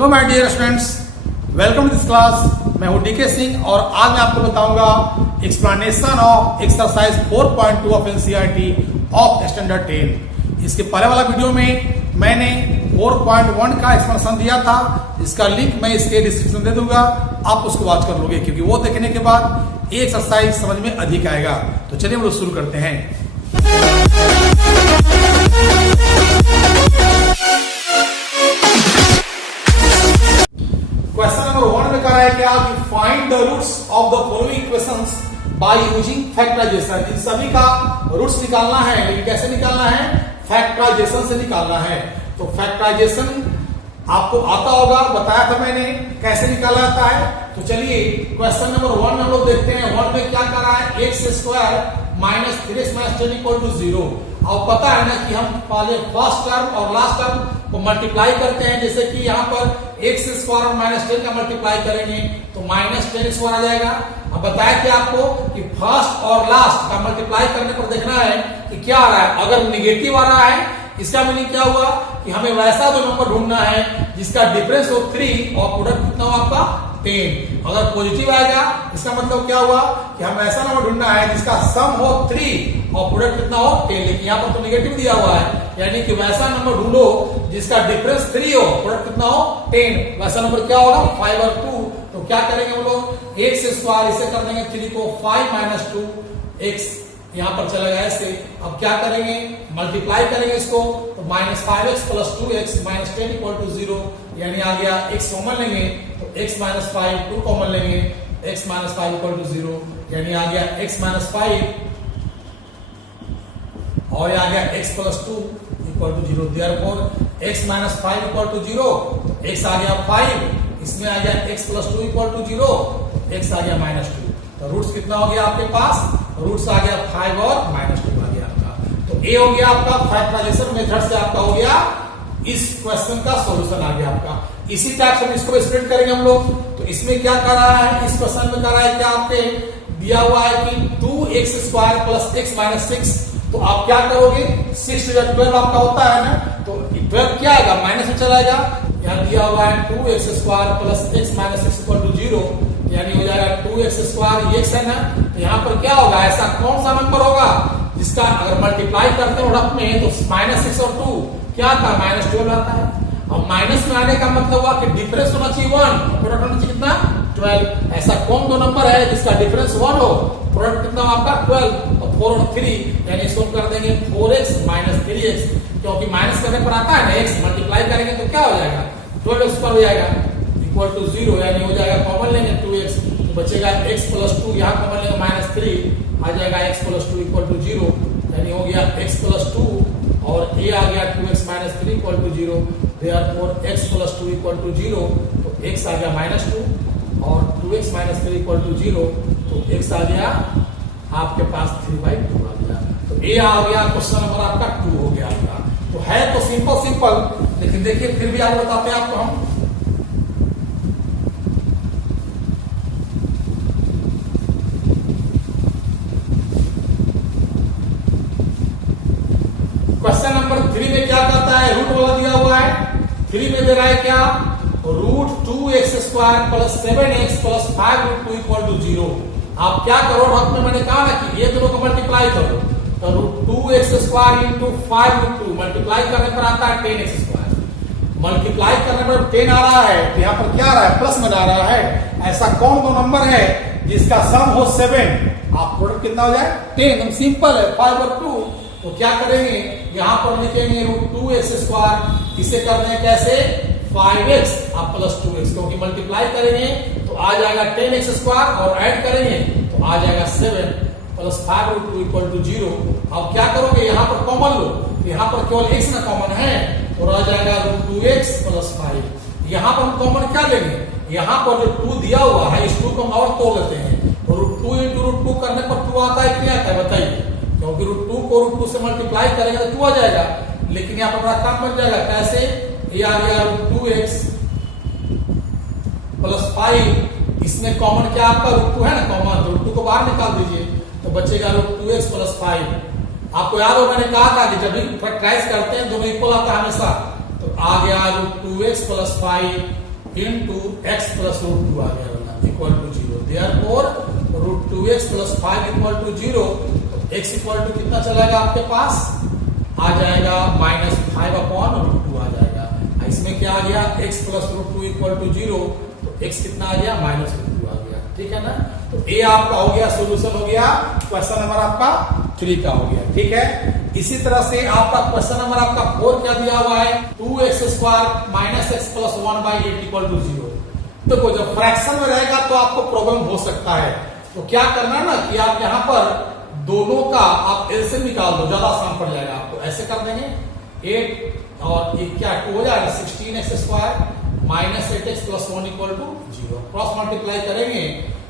So my dear students, welcome to this class. मैं हूं DK Singh और आज मैं आपको बताऊंगा explanation of exercise 4.2 of NCERT of standard 10। इसके पहले वाला वीडियो में मैंने 4.1 का एक्सप्लेनेशन दिया था, इसका लिंक मैं इसके डिस्क्रिप्शन दे दूंगा, आप उसको वॉच कर लोगे क्योंकि वो देखने के बाद ये एक्सरसाइज समझ में अधिक आएगा। तो चलिए हम लोग शुरू करते हैं। क्वेश्चन नंबर 1 में कह रहा है क्या कि find the roots of the following equations by using factorization. इन सभी का रूट्स निकालना है, लेकिन कैसे निकालना है? फैक्टराइजेशन से निकालना है। तो फैक्टराइजेशन आपको आता होगा, बताया था मैंने कैसे निकाला जाता है। तो चलिए क्वेश्चन नंबर 1 हम लोग देखते हैं। 1 में क्या कर रहा है? X square minus 3x minus 10 equal to 0। अब पता है ना कि हम पहले फर्स्ट टर्म और लास्ट टर्म को मल्टीप्लाई करते हैं। जैसे कि यहाँ पर एक्स स्क्वायर और माइनस 10 का मल्टीप्लाई करेंगे तो माइनस 10 स्क्वायर आ जाएगा। अब बताया कि आपको कि फर्स्ट और लास्ट का मल्टीप्लाई करने पर देखना है कि क्या आ रहा है। अगर निगेटिव आ रहा है इसका मीनिंग क्या हुआ कि हमें वैसा जो नंबर ढूंढना है जिसका डिफरेंस हो 3 और प्रोडक्ट कितना हो आपका 10। अगर पॉजिटिव आएगा इसका मतलब क्या हुआ कि हमें ऐसा नंबर ढूंढना है जिसका सम हो 3 और प्रोडक्ट कितना हो 10। लेकिन यहाँ पर तो निगेटिव दिया हुआ है, यानी कि वैसा नंबर ढूंढो जिसका डिफरेंस 3 हो, प्रोडक्ट कितना हो 10। वैसा नंबर क्या होगा? 5 और 2। तो क्या करेंगे हम लोग? एक्स स्क्वायर इसे कर देंगे 3 को 5 माइनस 2 एक्स यहां पर चलेगा ऐसे। अब क्या करेंगे? मल्टीप्लाई करेंगे इसको तो minus 5x plus 2x minus 10 equal to 0, यानी आ गया x कॉमन लेंगे तो x माइनस 5 2 कॉमन लेंगे x माइनस 5 इक्वल टू 0, यानी आ गया x माइनस 5 और आ गया x plus 2 equal to 0। Therefore x minus 5 equal to 0, x आ गया 5, इसमें आ गया x plus 2 equal to 0, x आ गया माइनस 2। तो रूट्स कितना हो गया आपके पास? रूट्स आ गया 5 और माइनस 2 आ गया आपका। तो ए हो गया आपका फैक्टराइजेशन मेथड से आपका हो गया इस क्वेश्चन का सॉल्यूशन आ गया आपका। इसी टाइप से हम इसको स्प्लिट करेंगे हम लोग। तो इसमें क्या कर रहा है? इस क्वेश्चन में कर रहा है क्या आपके दिया हुआ है कि 2x square plus x minus 6। तो आप क्या करोगे? 6 से 12 आपका होता है ना, तो 12 क्या आएगा? माइनस में चला जाएगा। यहाँ दिया हुआ है 2x square plus x minus 6 equal to 0, यानी हो जाएगा 2x स्क्वायर x है ना। तो यहाँ पर क्या होगा? ऐसा कौन सा नंबर होगा जिसका अगर मल्टीप्लाई करते हैं रफ में तो माइनस 6 और 2 क्या आता है? माइनस 12 आता है। अब माइनस में आने का मतलब हुआ कि डिफरेंस होना चाहिए 1, प्रोडक्ट होना चाहिए कितना? 12। ऐसा कौन दो नंबर है जिसका डिफरेंस 1 हो, प्रोडक्ट कितना हो आपका 12 और 4 और 3, यानी इसको कर देंगे 4x माइनस 3x, क्योंकि माइनस करने पर आता है ना x, मल्टीप्लाई करेंगे तो क्या हो जाएगा? 12x पर हो जाएगा इक्वल टू 0, यानी हो जाएगा कॉमन लेंगे 2x तो बचेगा x प्लस 2, यहाँ कॉमन लेंगे माइनस 3 आ जाएगा x प्लस 2 इक्वल टू 0, यानी हो गया x प्लस 2 और a आ गया 2x minus 3 equal to 0। Therefore x plus 2 equal to 0, तो x आ गया माइनस 2 और 2x माइनस 3 इक्वल टू 0, तो x आ गया आपके पास 3/2 आ गया। तो a आ गया क्वेश्चन नंबर आपका 2 हो गया आपका। तो है तो सिंपल, लेकिन देखिए फिर भी आप बताते हैं आपको हम। क्वेश्चन नंबर 3 में क्या कहता है? रूट वाला दिया हुआ है। 3 में दे रहा है क्या? Root 2x square plus 7x plus 5 root 2 equal to 0। आप क्या करो? रफ में मैंने कहा ना कि ये दोनों को मल्टीप्लाई करो तो root 2x square into 5 root 2 multiply करने पर आता है 10x स्क्वायर। मल्टीप्लाई करने पर 10 आ रहा है तो यहाँ पर क्या आ रहा है? प्लस में आ रहा है। ऐसा कौन दो नंबर है जिसका सम हो 7? आप प्रोडक्ट कितना हो जाए? 10। एकदम सिंपल है, 5 और 2। तो क्या करेंगे? यहाँ पर लिखेंगे रूट 2x स्क्वायर, इसे कर दें कैसे? 5x आप प्लस 2x, क्योंकि मल्टीप्लाई करेंगे तो आ जाएगा 10x स्क्वायर और ऐड करेंगे तो आ जाएगा 7 प्लस 5 रूट 2 इक्वल टू 0। अब क्या करोगे? यहाँ पर कॉमन लो, यहाँ पर केवल x ना कॉमन है तो रह जाएगा रूट 2x प्लस 5। यहाँ पर हम कॉमन क्या लेंगे? यहाँ पर जो 2 दिया हुआ है इस 2 को हम और तोड़ लेते हैं तो रूट 2 इंटू रूट 2 करने पर 2 आता है कि नहीं आता है? बताइए, क्योंकि रूट 2 को रूट 2 से मल्टीप्लाई करेंगे तो 2 आ जाएगा। लेकिन यहाँ पर बड़ा काम बन जाएगा कैसे? ये आ गया रूट 2x प्लस 5, इसमें कॉमन क्या आपका रूट 2 है ना कॉमन, रूट 2 को बाहर निकाल दीजिए तो बचेगा रूट 2x प्लस 5। आपको याद हो मैंने कहा था कि जब भी फैक्टराइज करते हैं दोनों इक्वल आता है हमेशा। तो आ गया root 2x plus 5 into x plus root 2 आ गया equal to 0। Therefore root 2x plus 5 equal to 0। तो x इक्वल टू कितना चलेगा आपके पास, आ जाएगा -5/√2 आ जाएगा। इसमें क्या आ गया, x plus root 2 equal to 0। तो x कितना आ गया, -√2 आ गया। ठीक है ना, तो a आपका हो गया, सोल्यूशन हो गया, क्वेश्चन नंबर आपका 3 का हो गया। ठीक है, इसी तरह से आपका क्वेश्चन नंबर आपका 4 क्या दिया हुआ है, 2x² - x + 1/8 इक्वल टू 0। देखो जब फ्रैक्शन में रहेगा तो आपको प्रॉब्लम हो सकता है, तो क्या करना है ना कि आप यहाँ पर दोनों का आप एलसीएम निकाल दो, ज्यादा आसान पड़ जाएगा आपको। ऐसे कर देंगे 8 और ये क्या 2 हो जाएगा 16x² - 8x + 1 equal to 0। Cross multiply करेंगे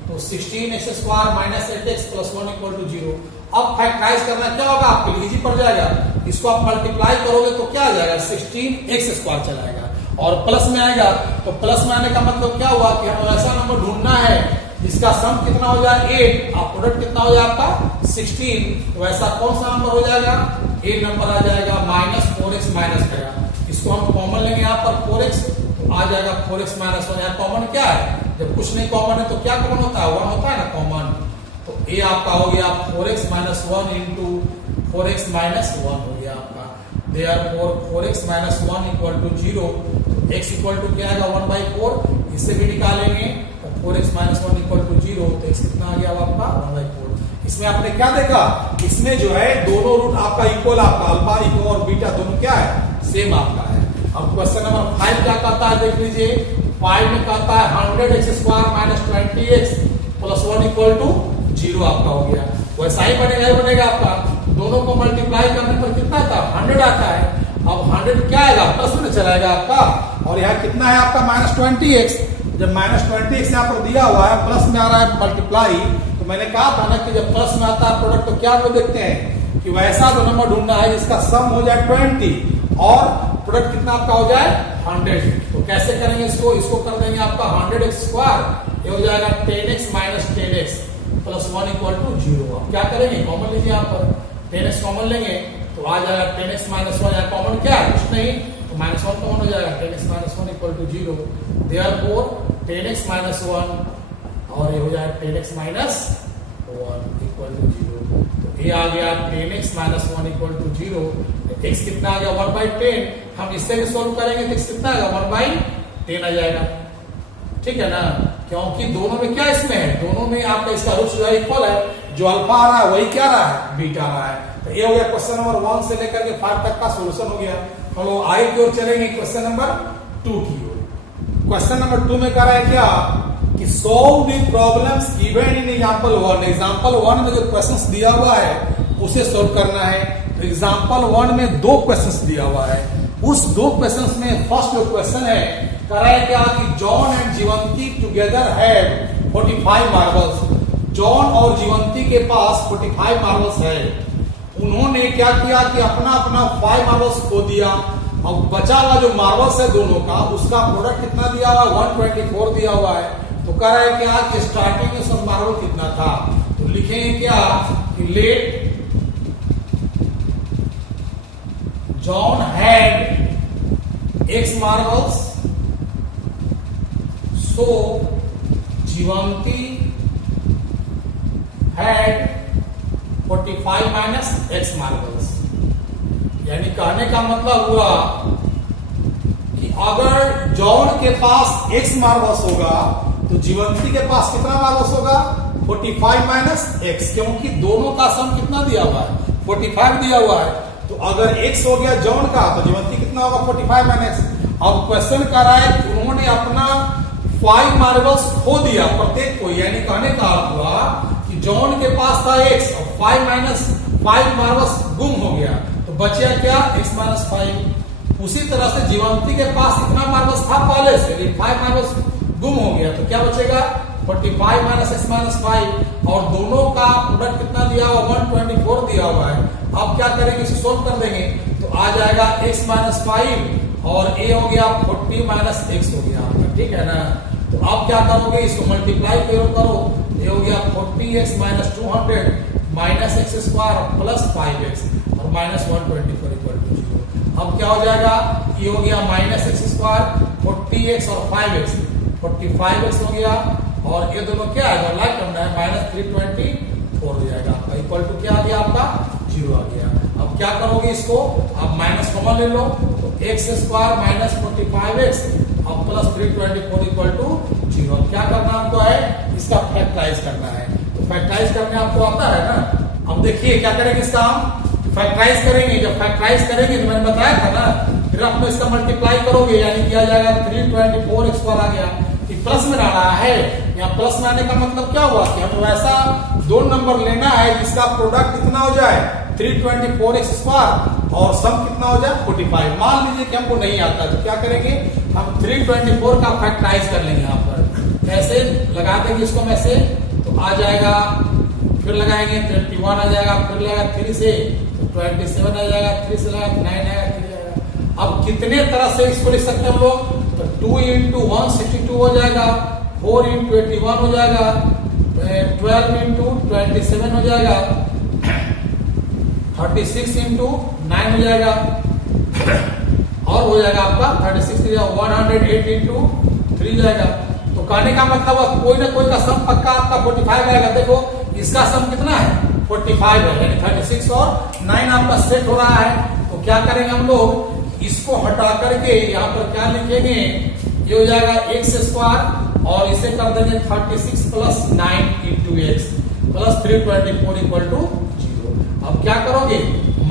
तो 16x² - 8x + 1 इक्वल टू 0। अब फैक्टराइज करना क्या होगा, आपके लिए इजी पड़ जाएगा। इसको आप मल्टीप्लाई करोगे तो क्या आ जाएगा, 16x² चला आएगा और प्लस में आएगा। तो प्लस में आने का मतलब क्या हुआ कि हमें ऐसा नंबर ढूंढना है जिसका सम कितना हो जाए 8 और प्रोडक्ट कितना हो जाए आपका 16। तो ऐसा कौन सा नंबर हो जाएगा, ए नंबर आ जाएगा -4x -1। इसको हम कॉमन लेंगे यहाँ पर 4x, तो आ जाएगा 4x - 1। यहाँ कॉमन क्या है, जब कुछ नहीं कॉमन है तो क्या कॉमन होता है, 1 होता है ना कॉमन। तो ए आपका हो गया 4x - 1 इंटू 4x - 1 हो गया आपका। Therefore 4x - 1 equal to 0। तो x इक्वल टू क्या आएगा 1/4। इससे भी निकालेंगे तो 4x - 1 इक्वल टू 0। तो x कितना आ गया आपका 1/4। इसमें आपने क्या देखा, इसमें जो है दोनों रूट आपका इक्वल, आपका अल्फा इक्वल और बीटा दोनों क्या है, सेम आपका है। अब क्वेश्चन नंबर 5 क्या कहता है, देख लीजिए। 5 में कहता है 100x² - 20x + 1 इक्वल टू 0 आपका हो गया। वैसा ही बनेगा आपका, दोनों को मल्टीप्लाई करने पर कितना आता है 100 आता है। अब 100 क्या आएगा, प्लस में चलाएगा आपका, और यहाँ कितना है आपका -20x। जब -20x यहाँ पर दिया हुआ है, प्लस में आ रहा है मल्टीप्लाई, तो मैंने कहा था ना कि जब प्लस में आता है प्रोडक्ट तो क्या हम देखते हैं कि वैसा जो नंबर ढूंढना है जिसका सम हो जाए 20 और प्रोडक्ट कितना आपका हो जाए 100। तो कैसे करेंगे इसको कर देंगे आपका 100x², ये हो जाएगा 10x - 10x + 1 इक्वल टू 0। अब क्या करेंगे, कॉमन लीजिए यहाँ पर 10x कॉमन लेंगे तो आ जाएगा 10x - 1। यहाँ कॉमन क्या है, कुछ नहीं, तो -1 कॉमन हो जाएगा, 10x - 1 equal to 0। Therefore 10x - 1 और ये हो जाएगा 10x - 1 इक्वल टू 0। तो ये आ गया 10x - 1 इक्वल टू 0। x कितना आ गया 1/10। हम इससे भी सोल्व करेंगे तो x कितना आएगा 1/10 आ जाएगा। ठीक है ना, क्योंकि दोनों में क्या इसमें है, दोनों में आपका इसका रूट जो है इक्वल है, जो अल्फा आ रहा है वही क्या रहा है, बीटा आ रहा है। तो ये हो गया क्वेश्चन नंबर 1 से लेकर के 5 तक का सोल्यूशन हो गया। हम लोग आगे की ओर चलेंगे क्वेश्चन नंबर 2 की ओर। क्वेश्चन नंबर 2 में कह रहा है क्या कि solve the problems given in example 1। Example 1 में जो क्वेश्चंस दिया हुआ है उसे सोल्व करना है। तो एग्जांपल 1 में 2 क्वेश्चंस दिया हुआ है। उस 2 क्वेश्चंस में फर्स्ट जो क्वेश्चन है कह रहा है क्या कि John and Jivanti together have 45 marbles. John और जीवंती के पास 45 मार्बल्स है। उन्होंने क्या किया कि अपना 5 मार्बल्स खो दिया। अब बचा हुआ जो मार्बल्स है दोनों का, उसका प्रोडक्ट कितना दिया हुआ 124 दिया हुआ है। तो कह रहा है क्या कि स्टार्टिंग में सब मार्बल कितना था, तो लिखेंगे क्या कि let John had x marbles, so Jivanti had 45 - x marbles. यानी कहने का मतलब हुआ कि अगर जॉन के पास x मार्बल्स होगा तो जीवंती के पास कितना मार्बल्स होगा 45 - x, क्योंकि दोनों का सम कितना दिया हुआ है 45 दिया हुआ है। तो अगर x हो गया जॉन का तो जीवंती कितना होगा 45 - x। अब क्वेश्चन कर रहा है कि उन्होंने अपना 5 मार्बल्स खो दिया प्रत्येक को। यानी कहने का अर्थ हुआ कि जॉन के पास था x और 5 मार्बल्स गुम हो गया, तो बचा क्या x - 5। उसी तरह से जीवंती के पास इतना मार्बल्स था पहले से, लेकिन 5 मार्बल्स गुम हो गया, तो क्या बचेगा 45 - x - 5। और दोनों का प्रोडक्ट कितना दिया हुआ 124 दिया हुआ है। अब क्या करेंगे, इसे सोल्व कर देंगे तो आ जाएगा x - 5 और a हो गया 40 - x हो गया आपका। ठीक है ना, तो अब क्या करोगे, इसको मल्टीप्लाई करो, ये हो गया 40x - 200 - x² प्लस 5x और -124 इक्वल टू 0। अब क्या हो जाएगा, ये हो गया -x² 40x और 5x, 45x हो गया और ये दोनों क्या है लाइक करना है -324 हो जाएगा आपका, इक्वल टू क्या आ गया आपका 0 आ गया। अब क्या करोगे इसको, आप माइनस कॉमन ले लो तो x स्क्वायर माइनस 45x अब प्लस 324 इक्वल टू 0। अब क्या करना आपको है, इसका फैक्टराइज करना है, तो फैक्टराइज करने आपको आता है ना। अब देखिए क्या करेंगे, इसका हम फैक्टराइज करेंगे, जब फैक्टराइज करेंगे तो मैंने बताया था ना, फिर आप इसका मल्टीप्लाई करोगे यानी किया जाएगा 324 स्क्वायर आ गया, प्लस में आ रहा है। यहाँ प्लस में आने का मतलब क्या हुआ कि हमें वैसा दो नंबर लेना है जिसका प्रोडक्ट कितना हो जाए 324x स्क्वायर और सम कितना हो जाए 45। मान लीजिए कि हमको नहीं आता तो क्या करेंगे, हम 324 का फैक्टराइज कर लेंगे। यहाँ पर कैसे लगा देंगे इसको, वैसे तो आ जाएगा, फिर लगाएंगे 21 आ जाएगा, फिर लगाएगा 3 से तो 27 आ जाएगा, 3 से लगाएगा 9 आएगा, 3 आएगा। अब कितने तरह से इसको लिख सकते हैं हम लोग, तो 2 into 162 हो जाएगा, 4 into 81 हो जाएगा, 12 into 27 हो जाएगा, 36 into 9 हो जाएगा और हो जाएगा आपका 36 108 into 3 जाएगा। तो कहने का मतलब कोई ना कोई का सम पक्का आपका 45 आएगा। देखो इसका सम कितना है 45 है, यानी 36 और 9 आपका सेट हो रहा है। तो क्या करेंगे हम लोग, इसको हटा करके यहाँ पर क्या लिखेंगे, ये हो जाएगा x स्क्वायर और इसे कर देंगे 36 plus 9 into x plus 324 equal to 0। अब क्या करोगे,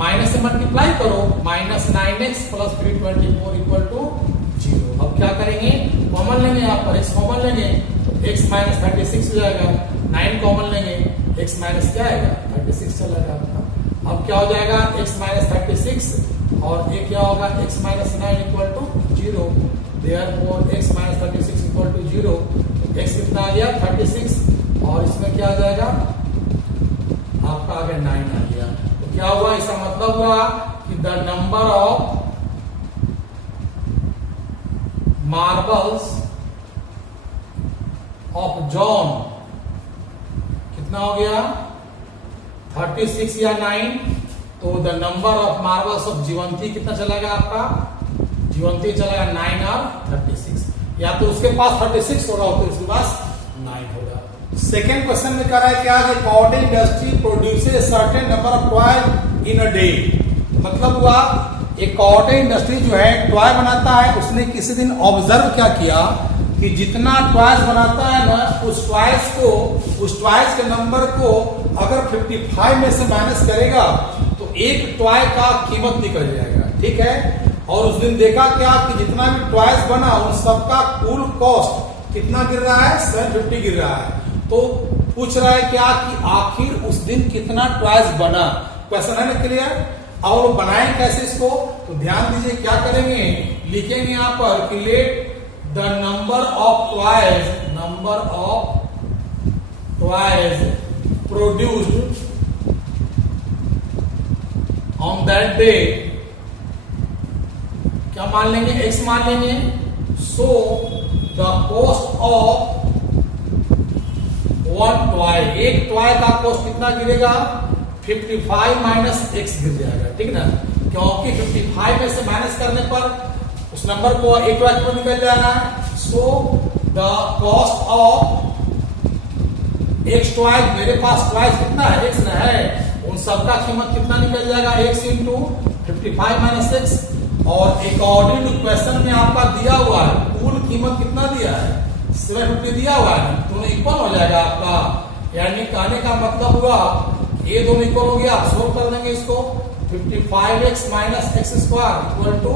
माइनस से मल्टीप्लाई करो, minus 9x plus 324 equal to 0। अब क्या करेंगे, कॉमन लेंगे, यहाँ पर x कॉमन लेंगे तो x माइनस 36 हो जाएगा, 9 कॉमन लेंगे, x माइनस क्या आएगा 36 चलेगा आपका। अब क्या हो जाएगा x माइनस 36 और ये क्या होगा x minus 9 equal to 0। Therefore x minus 36 equal to 0। x कितना आ गया 36 और इसमें क्या आ जाएगा आपका आ गया 9 आ गया। तो क्या हुआ, इसका मतलब हुआ कि the number of marbles of John कितना हो गया 36 या 9। तो the number of marbles of Jivanti कितना चलेगा आपका, जीवंती चलेगा 9 और 36, या तो उसके पास 36 होगा तो उसके पास 9 होगा। सेकेंड क्वेश्चन में कह रहा है क्या, cotton industry produces certain number of toy in a day. मतलब हुआ एक कॉटन इंडस्ट्री जो है टॉय बनाता है, उसने किसी दिन ऑब्जर्व क्या किया कि जितना टॉयज बनाता है ना उस टॉयज के नंबर को अगर 55 में से माइनस करेगा तो एक टॉय का कीमत निकल जाएगा, ठीक है। और उस दिन देखा क्या कि जितना भी टॉयज बना उन सबका कुल कॉस्ट कितना गिर रहा है 750 गिर रहा है। तो पूछ रहा है क्या कि आखिर उस दिन कितना टॉयज बना, क्वेश्चन है ना क्लियर। और बनाए कैसे इसको, तो ध्यान दीजिए क्या करेंगे, लिखेंगे यहाँ पर कि let the number of toys produced on that day, क्या मान लेंगे x मान लेंगे। So the cost of one toy, एक टॉय का कॉस्ट कितना गिरेगा 55 माइनस x गिर जाएगा, ठीक ना, क्योंकि 55 में से माइनस करने पर उस नंबर को एक टॉय को निकल जाना है। So the cost of x toy, मेरे पास टॉय कितना है x ना है, उन सबका कीमत कितना निकल जाएगा x इंटू 55 माइनस x। और अकॉर्डिंग टू क्वेश्चन में आपका दिया हुआ है कुल कीमत कितना दिया है 750 दिया हुआ है, दोनों इक्वल हो जाएगा आपका। यानी कहने का मतलब हुआ ये दोनों इक्वल हो गया, आप सोल्व कर देंगे इसको 55x minus x square equal to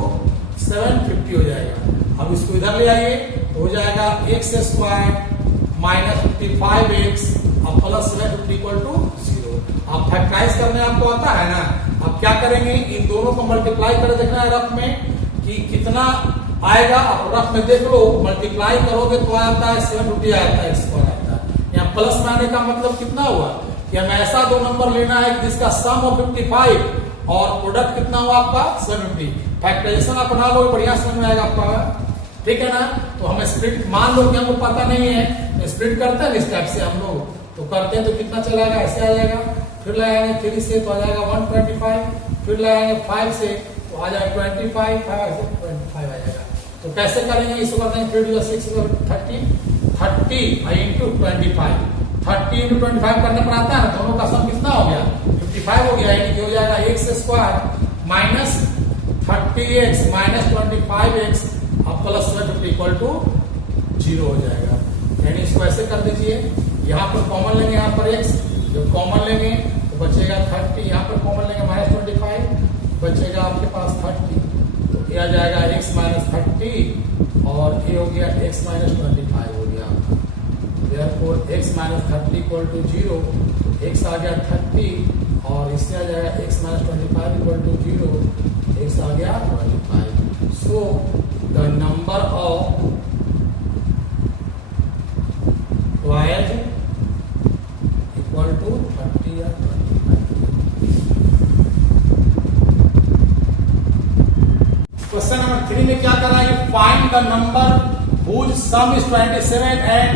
750 हो जाएगा। अब इसको इधर ले आइए तो हो जाएगा x स्क्वायर माइनस 55x अब प्लस 750 इक्वल टू 0। अब फैक्टराइज करने आपको आता है ना, अब क्या करेंगे इन दोनों को मल्टीप्लाई कर देखना है रफ में कि कितना आएगा। अब रफ में देख लो, मल्टीप्लाई करोगे तो आता है 750 आता है, स्क्वायर आता है। यहाँ प्लस में आने का मतलब कितना हुआ कि हमें ऐसा दो नंबर लेना है जिसका सम हो 55 और प्रोडक्ट कितना हुआ आपका 750। फैक्टराइजेशन आप बना लो, बढ़िया समझ में आएगा आपका, ठीक है ना। तो हमें स्प्लिट मान लो कि हमको पता नहीं है, स्प्लिट करते हैं इस टाइप से हम लोग तो करते हैं तो कितना चलाएगा ऐसे आ जाएगा, फिर लगाएंगे 3 से तो आ जाएगा 125, फिर लगाएंगे 5 से तो आ जाएगा 25, 5 से 25 आ जाएगा। तो कैसे करेंगे इसको? कर देंगे 3 × 6 30 इंटू 25। 30 इंटू 25 करने पर आता है, दोनों का सम कितना हो गया? 55 हो गया। यानी कि हो जाएगा x square minus 30x minus 25x अब प्लस 50 इक्वल टू 0 हो जाएगा। यानी इसको ऐसे कर दीजिए, यहाँ पर कॉमन लेंगे, यहाँ पर x जब कॉमन लेंगे तो बचेगा 30, यहाँ पर कॉमन लेंगे माइनस 25 बचेगा आपके पास 30, तो ये आ जाएगा x माइनस 30 और ये हो गया x माइनस 25 हो गया। Therefore x minus 30 equal to 0, x आ गया 30 और इससे आ जाएगा x minus 25 equal to 0, x आ गया 25। So the number of twice equal to 30 या 25। क्वेश्चन नंबर 3 में क्या करना है? Find the number whose sum is 27 and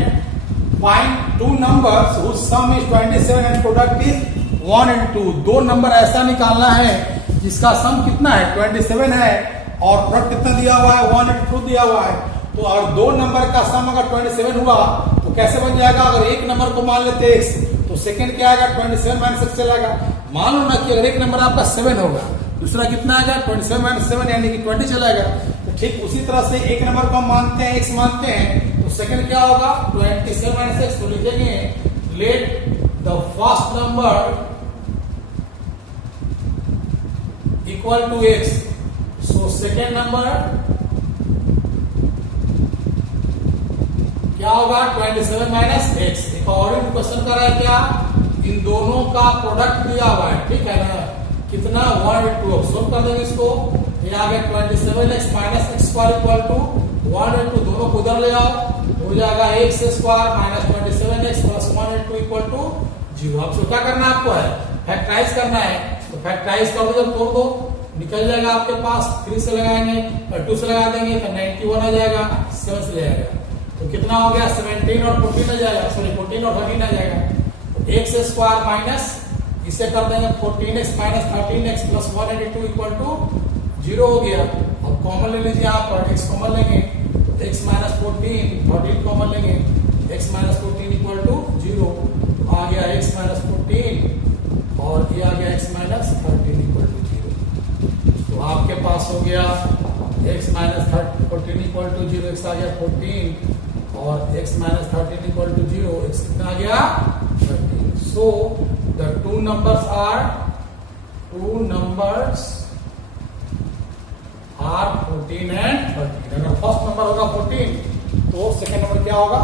find two numbers whose sum is 27 and product is 1 and 2। दो number ऐसा निकालना है जिसका सम कितना है? 27 है और प्रोडक्ट कितना दिया हुआ है? 1 and 2 दिया हुआ है। तो और दो नंबर का सम अगर 27 हुआ तो कैसे बन जाएगा? अगर एक नंबर को मान लेते x तो सेकंड क्या आएगा? 27 माइनस 6 चलेगा। मान लो ना कि अगर एक नंबर आपका 7 होगा, दूसरा कितना आएगा? 27 माइनस 7 यानी कि 20 चलेगा। तो ठीक उसी तरह से एक नंबर को हम मानते हैं x मानते हैं, तो सेकंड क्या होगा? 27 माइनस x। तो लिखेंगे let the first number equal to x। So second number क्या होगा? 27 माइनस x। एक और क्वेश्चन कर रहा है क्या? इन दोनों का प्रोडक्ट दिया हुआ है, ठीक है ना? कितना? 1 and 2। सोल्व कर देंगे इसको। ये आ गया 27x minus x square equal to 1 and 2। दोनों को उधर ले आओ, हो जाएगा x square minus 27x plus 1 and 2 equal to 0। आपको क्या करना है? आपको है फैक्टराइज करना है। तो फैक्टराइज कर दो, जब तोड़ दो निकल जाएगा आपके पास। 3 से लगाएंगे और 2 से लगा देंगे तो 91 आ जाएगा, 7 से ले आएगा तो कितना हो गया? 17 और 14 आ जाएगा, सॉरी 14 और 13 आ जाएगा। तो x स्क्वायर माइनस इसे कर देंगे 14x minus 13x plus 182 equal to 0 हो गया। अब कॉमन ले लीजिए, यहाँ पर x कॉमन लेंगे तो x माइनस 14, 13 कॉमन लेंगे, x माइनस 14 इक्वल टू 0। तो आ गया x माइनस 14 और ये आ गया x माइनस 13 इक्वल टू 0। तो आपके पास हो गया x minus 14 equal to 0, x आ गया 14 और x minus 13 equal to 0, x कितना आ गया? 13। So the two numbers are 14 and 13। अगर फर्स्ट नंबर होगा 14 तो सेकंड नंबर क्या होगा?